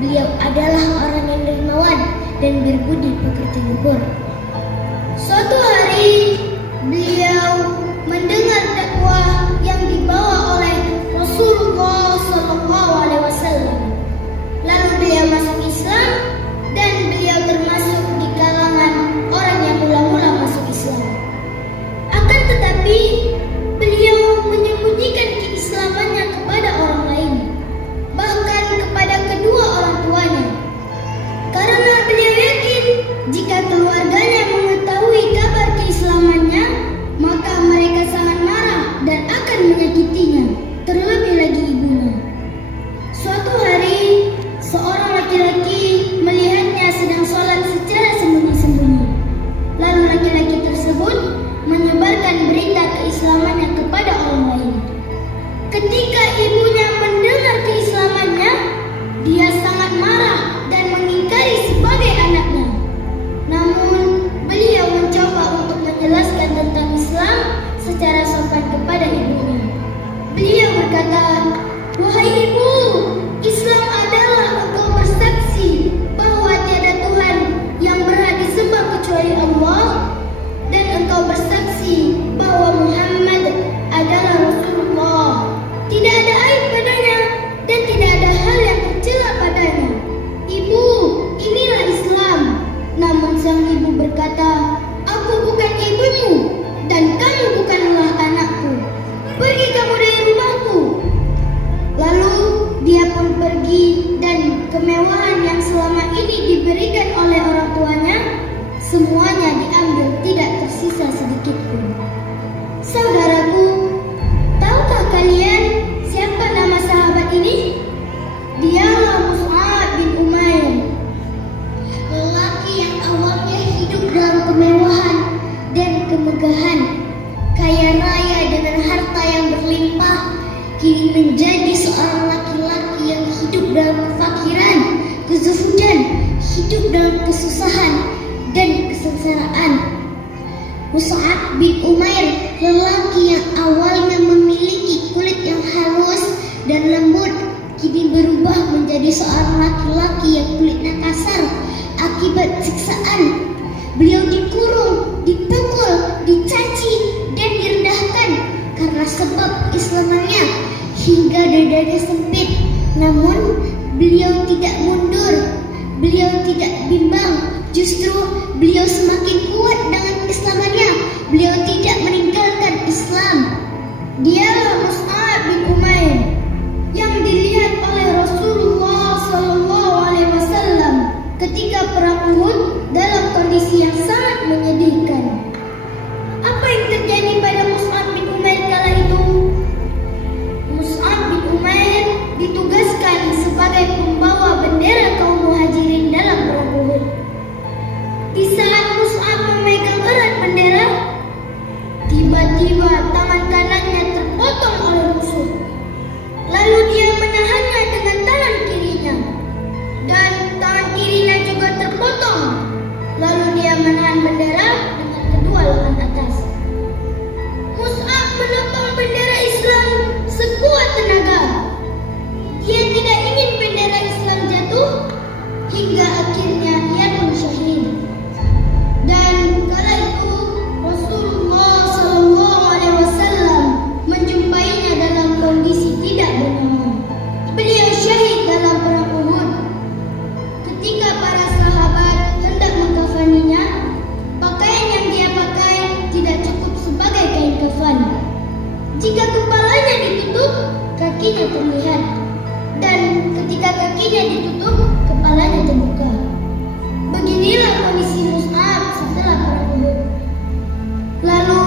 beliau adalah orang yang dermawan dan berbudi pekerti luhur. Suatu hari beliau mendengar dakwah yang dibawa oleh Rasulullah SAW. Lalu beliau masuk Islam dan beliau termasuk di kalangan orang yang mula-mula masuk Islam. Akan tetapi beliau menyembunyikan keislamannya kepada orang lain, bahkan kepada kedua orang tuanya, karena beliau yakin jika keluarganya mengetahui kabar keislamannya, maka mereka sangat marah dan akan menyakitinya, terlebih lagi ibunya. Suatu hari, seorang laki-laki melihatnya sedang sholat secara sembunyi-sembunyi. Lalu laki-laki tersebut menyebarkan berita keislamannya kepada orang lain. Ketika ibunya mendengar keislamannya, dia sangat marah dan mengingkari sebagai anaknya. Namun, beliau mencoba untuk menjelaskan tentang Islam secara sopan kepada ibunya. Beliau berkata, "Wahai ibu, Islam adalah engkau bersaksi bahwa tiada Tuhan yang berhak disembah kecuali Allah, dan engkau bersaksi bahwa Muhammad adalah Rasulullah. Tidak ada aib padanya dan tidak ada hal yang tercela padanya. Ibu, inilah Islam." Namun sang ibu berkata, "Aku bukan ibumu dan kamu bukanlah anakku. Pergi kamu dari rumahku." Lalu dia pun pergi, dan kemewahan yang selama ini diberikan oleh orang tuanya semuanya diambil, tidak tersisa sedikit pun. Saudaraku, tahukah kalian siapa nama sahabat ini? Dialah Mus'ab bin Umair, lelaki yang awalnya hidup dalam kemewahan dan kemegahan, kaya raya dengan harta yang berlimpah, kini menjadi seorang laki-laki yang hidup dalam kefakiran, kezuhudan, hidup dalam kesusahan dan kesengsaraan. Mus'ab bin Umair, lelaki yang awalnya memiliki kulit yang halus dan lembut, kini berubah menjadi seorang laki-laki yang kulitnya kasar akibat siksaan. Beliau dikurung, dipukul, dicaci, dan direndahkan karena sebab keislamannya hingga dadanya sempit. Namun beliau tidak mundur, beliau tidak bimbang. Justru beliau semakin kuat dengan keislamannya. Beliau tidak meninggalkan Islam. Dialah Mus'ab bin Umair yang dilihat oleh Rasulullah SAW ketika perang Uhud dalam kondisi yang sangat menyedihkan. Apa yang terjadi pada Mus'ab bin Umair kala itu? Mus'ab bin Umair ditugaskan sebagai pembawa bendera kaum muhajirin dalam perang Uhud. Di saat Mus'ab memegang erat bendera, tiba-tiba tangan kanannya terpotong oleh musuh. Lalu dia menahannya dengan tangan kirinya, dan tangan kirinya juga terpotong. Lalu dia menahan bendera dengan kedua lengan atas. Mus'ab menopang bendera Islam sekuat tenaga. Dia tidak ingin bendera Islam jatuh, hingga akhirnya ia pun syahid. Dan kala itu Rasulullah SAW menjumpainya dalam kondisi tidak bernyawa. Beliau syahid dalam perang Uhud. Ketika para sahabat hendak mengkafaninya, pakaian yang dia pakai tidak cukup sebagai kain kafan. Jika kepalanya ditutup, kakinya terlihat, dan ketika kakinya ditutup, kepalanya terbuka. Beginilah kondisi Mus'ab setelah perang Uhud. Lalu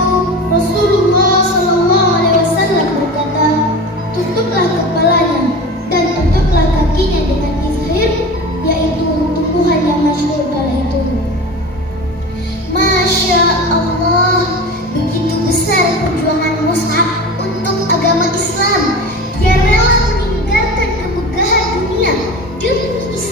Rasulullah SAW berkata, "Tutuplah kepalanya dan tutuplah kakinya dengan izhir," yaitu tumbuhan yang masyhur kala itu. Masya Allah, begitu besar perjuangan Mus'ab untuk agama Islam. Dia rela meninggalkan kemegahan dunia demi Islam.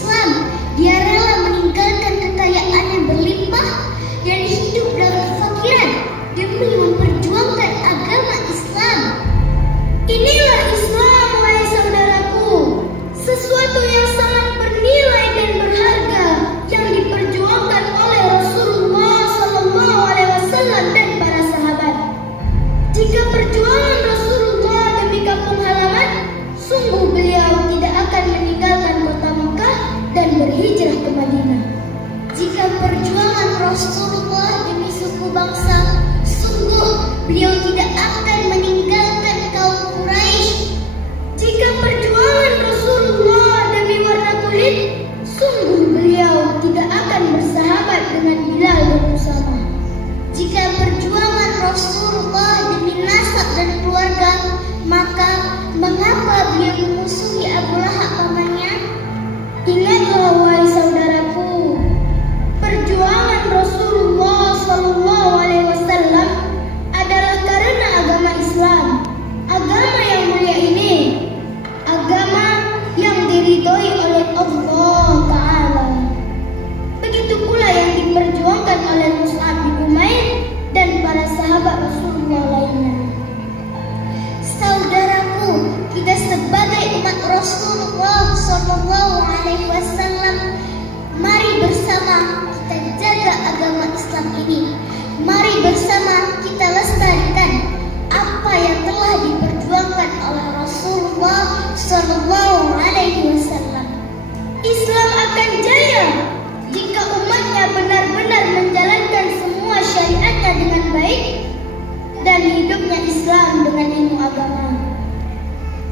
Islam dengan ilmu agama.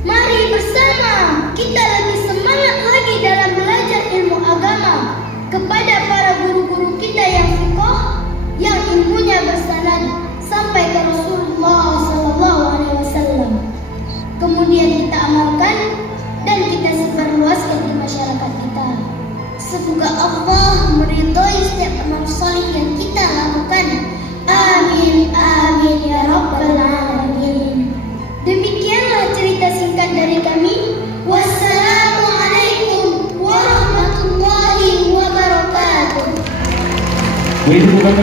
Mari bersama kita lebih semangat lagi dalam belajar ilmu agama kepada para guru-guru kita yang fiqh, yang ilmunya bersanad sampai ke Rasulullah SAW. Kemudian kita amalkan dan kita sebarluaskan di masyarakat kita. Semoga Allah meridhai setiap amal saleh yang kita lakukan. Amin, amin ya rabbal alamin. Demikianlah cerita singkat dari kami. Wassalamualaikum warahmatullahi wabarakatuh.